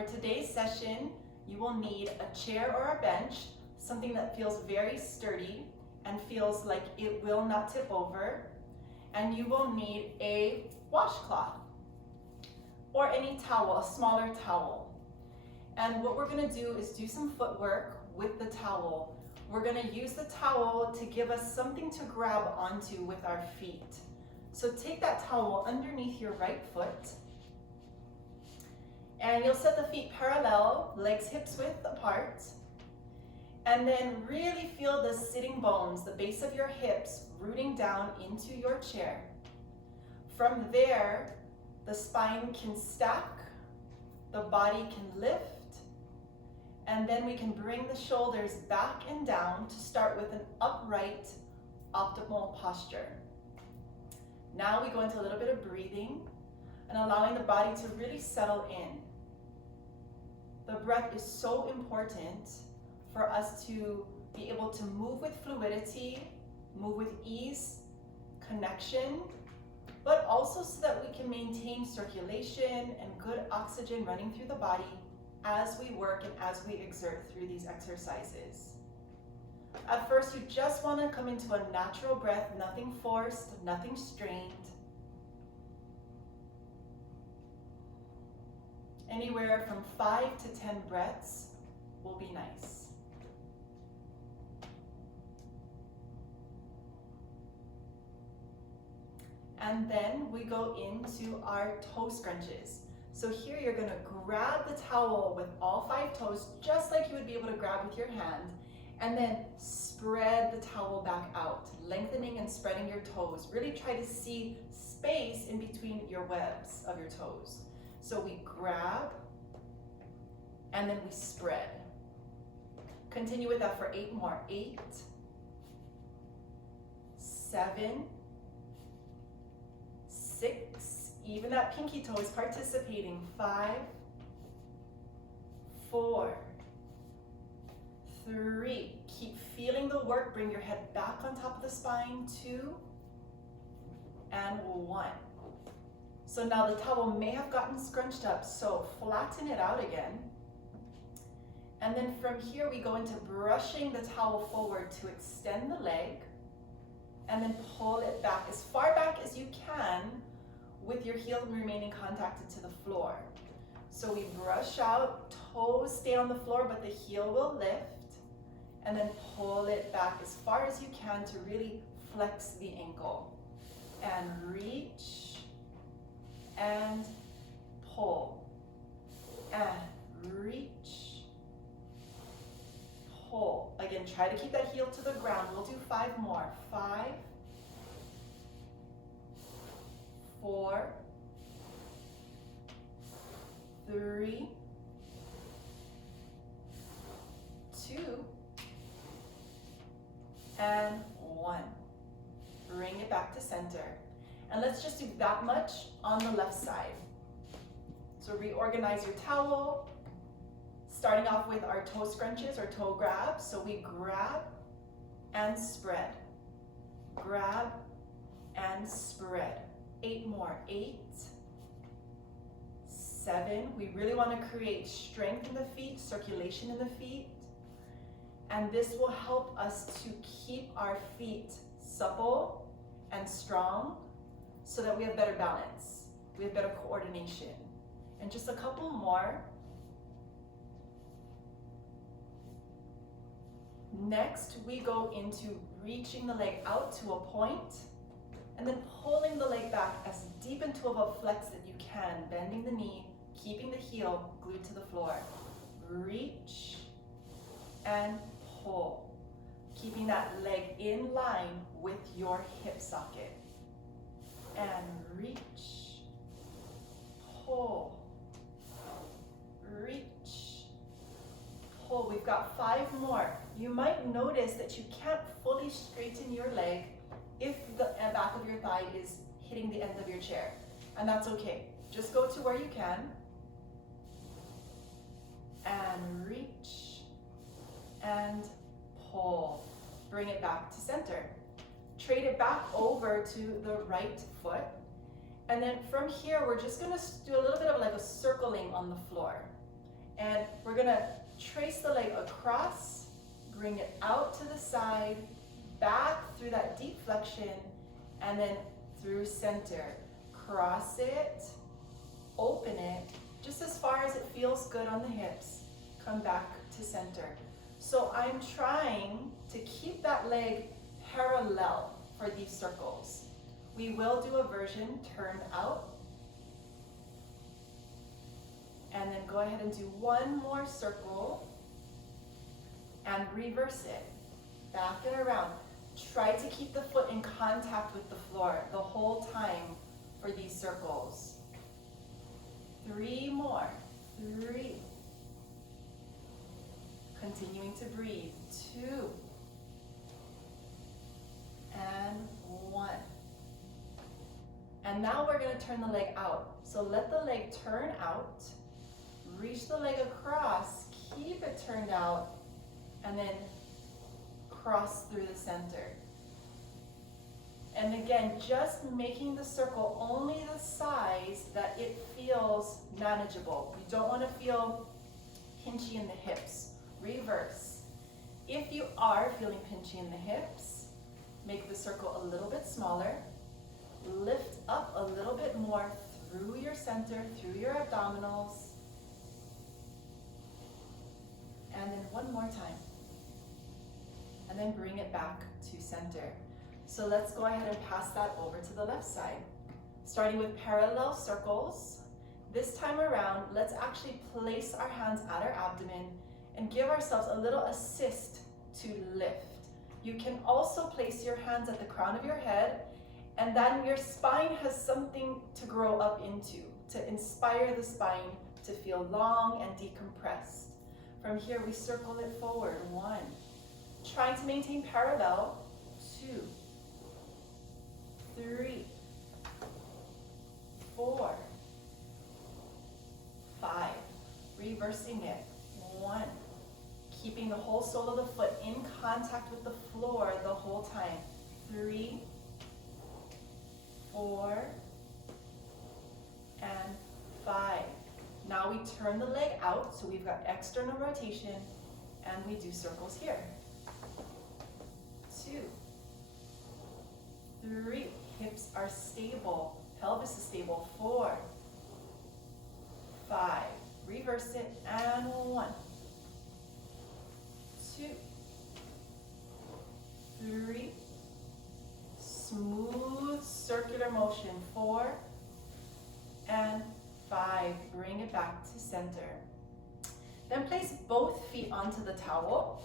For today's session, you will need a chair or a bench, something that feels very sturdy and feels like it will not tip over. And you will need a washcloth or any towel, a smaller towel. And what we're gonna do is do some footwork with the towel. We're gonna use the towel to give us something to grab onto with our feet. So take that towel underneath your right foot, and you'll set the feet parallel, legs hips width apart, and then really feel the sitting bones, the base of your hips, rooting down into your chair. From there, the spine can stack, the body can lift, and then we can bring the shoulders back and down to start with an upright, optimal posture. Now we go into a little bit of breathing and allowing the body to really settle in. The breath is so important for us to be able to move with fluidity, move with ease, connection, but also so that we can maintain circulation and good oxygen running through the body as we work and as we exert through these exercises. At first, you just want to come into a natural breath, nothing forced, nothing strained. Anywhere from 5 to 10 breaths will be nice. And then we go into our toe scrunches. So here you're gonna grab the towel with all 5 toes, just like you would be able to grab with your hand, and then spread the towel back out, lengthening and spreading your toes. Really try to see space in between your webs of your toes. So we grab, and then we spread. Continue with that for 8 more. 8, 7, 6, even that pinky toe is participating. 5, 4, 3, keep feeling the work, bring your head back on top of the spine. 2, and 1. So now the towel may have gotten scrunched up, so flatten it out again. And then from here we go into brushing the towel forward to extend the leg, and then pull it back as far back as you can with your heel remaining contacted to the floor. So we brush out, toes stay on the floor, but the heel will lift, and then pull it back as far as you can to really flex the ankle. And reach, and pull, and reach, pull. Again, try to keep that heel to the ground. We'll do 5 more. 5, 4, 3, 2, and 1. Bring it back to center. And let's just do that much on the left side. So reorganize your towel, starting off with our toe scrunches or toe grabs. So we grab and spread. Grab and spread. 8 more. 8, 7. We really want to create strength in the feet, circulation in the feet. And this will help us to keep our feet supple and strong, so that we have better balance, we have better coordination. And just a couple more. Next, we go into reaching the leg out to a point, and then pulling the leg back as deep into a flex that you can, bending the knee, keeping the heel glued to the floor. Reach and pull, keeping that leg in line with your hip socket. And reach, pull, reach, pull. We've got 5 more. You might notice that you can't fully straighten your leg if the back of your thigh is hitting the end of your chair. And that's okay. Just go to where you can. And reach, and pull. Bring it back to center. Trade it back over to the right foot. And then from here, we're just gonna do a little bit of like a circling on the floor. And we're gonna trace the leg across, bring it out to the side, back through that deep flexion, and then through center. Cross it, open it, just as far as it feels good on the hips. Come back to center. So I'm trying to keep that leg parallel for these circles. We will do a version turned out. And then go ahead and do one more circle and reverse it. Back and around. Try to keep the foot in contact with the floor the whole time for these circles. 3 more. 3. Continuing to breathe. 2. And 1. And now we're going to turn the leg out. So let the leg turn out. Reach the leg across. Keep it turned out. And then cross through the center. And again, just making the circle only the size that it feels manageable. You don't want to feel pinchy in the hips. Reverse. If you are feeling pinchy in the hips, make the circle a little bit smaller. Lift up a little bit more through your center, through your abdominals. And then one more time. And then bring it back to center. So let's go ahead and pass that over to the left side. Starting with parallel circles. This time around, let's actually place our hands at our abdomen and give ourselves a little assist to lift. You can also place your hands at the crown of your head, and then your spine has something to grow up into, to inspire the spine to feel long and decompressed. From here, we circle it forward. 1. Trying to maintain parallel. 2. 3. 4. 5. Reversing it. 1. Keeping the whole sole of the foot in contact with the floor the whole time. 3. 4. And 5. Now we turn the leg out, so we've got external rotation, and we do circles here. 2. 3. Hips are stable. Pelvis is stable. 4. 5. Reverse it. And 1. 2. 3. Smooth circular motion. 4. And 5. Bring it back to center. Then place both feet onto the towel.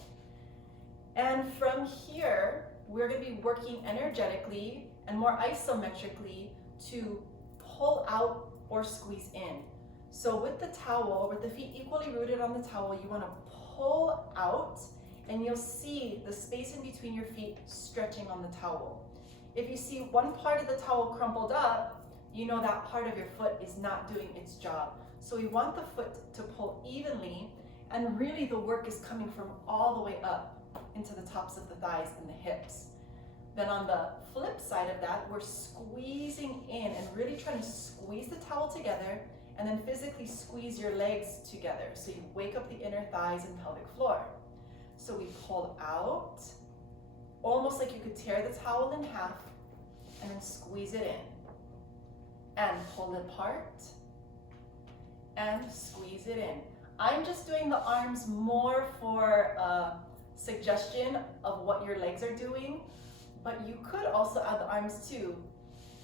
And from here, we're going to be working energetically and more isometrically to pull out or squeeze in. So with the towel, with the feet equally rooted on the towel, you want to pull out, and you'll see the space in between your feet stretching on the towel. If you see one part of the towel crumpled up, you know that part of your foot is not doing its job. So we want the foot to pull evenly, and really the work is coming from all the way up into the tops of the thighs and the hips. Then on the flip side of that, we're squeezing in and really trying to squeeze the towel together, and then physically squeeze your legs together. So you wake up the inner thighs and pelvic floor. So we pull out, almost like you could tear the towel in half, and then squeeze it in. And pull it apart, and squeeze it in. I'm just doing the arms more for suggestion of what your legs are doing, but you could also add the arms too,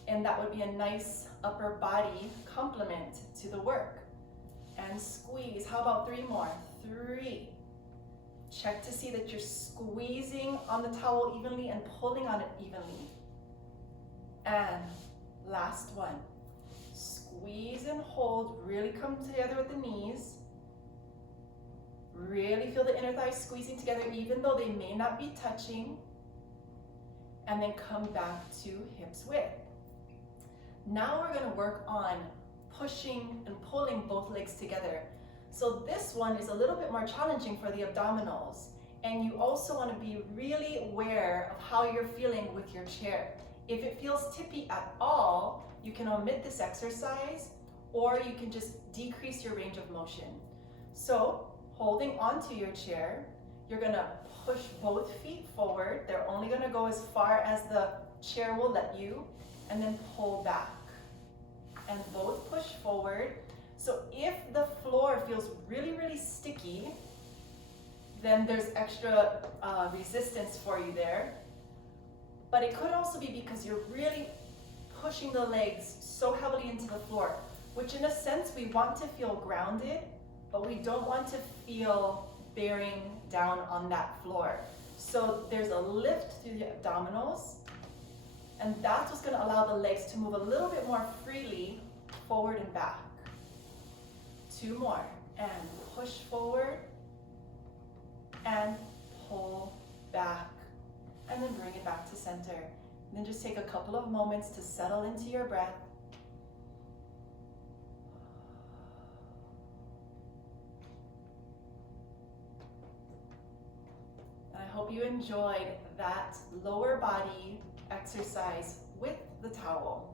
and that would be a nice upper body complement to the work. And squeeze. How about 3 more? 3. Check to see that you're squeezing on the towel evenly and pulling on it evenly. And last one. Squeeze and hold. Really come together with the knees. Really feel the inner thighs squeezing together even though they may not be touching. And then come back to hips width. Now we're going to work on pushing and pulling both legs together. So this one is a little bit more challenging for the abdominals. And you also want to be really aware of how you're feeling with your chair. If it feels tippy at all, you can omit this exercise, or you can just decrease your range of motion. So, holding onto your chair, you're gonna push both feet forward. They're only gonna go as far as the chair will let you, and then pull back. And both push forward. So if the floor feels really, really sticky, then there's extra resistance for you there. But it could also be because you're really pushing the legs so heavily into the floor, which in a sense we want to feel grounded, but we don't want to feel bearing down on that floor. So there's a lift through the abdominals, and that's what's going to allow the legs to move a little bit more freely forward and back. 2 more, and push forward and pull back, and then bring it back to center. And then just take a couple of moments to settle into your breath. And I hope you enjoyed that lower body exercise with the towel.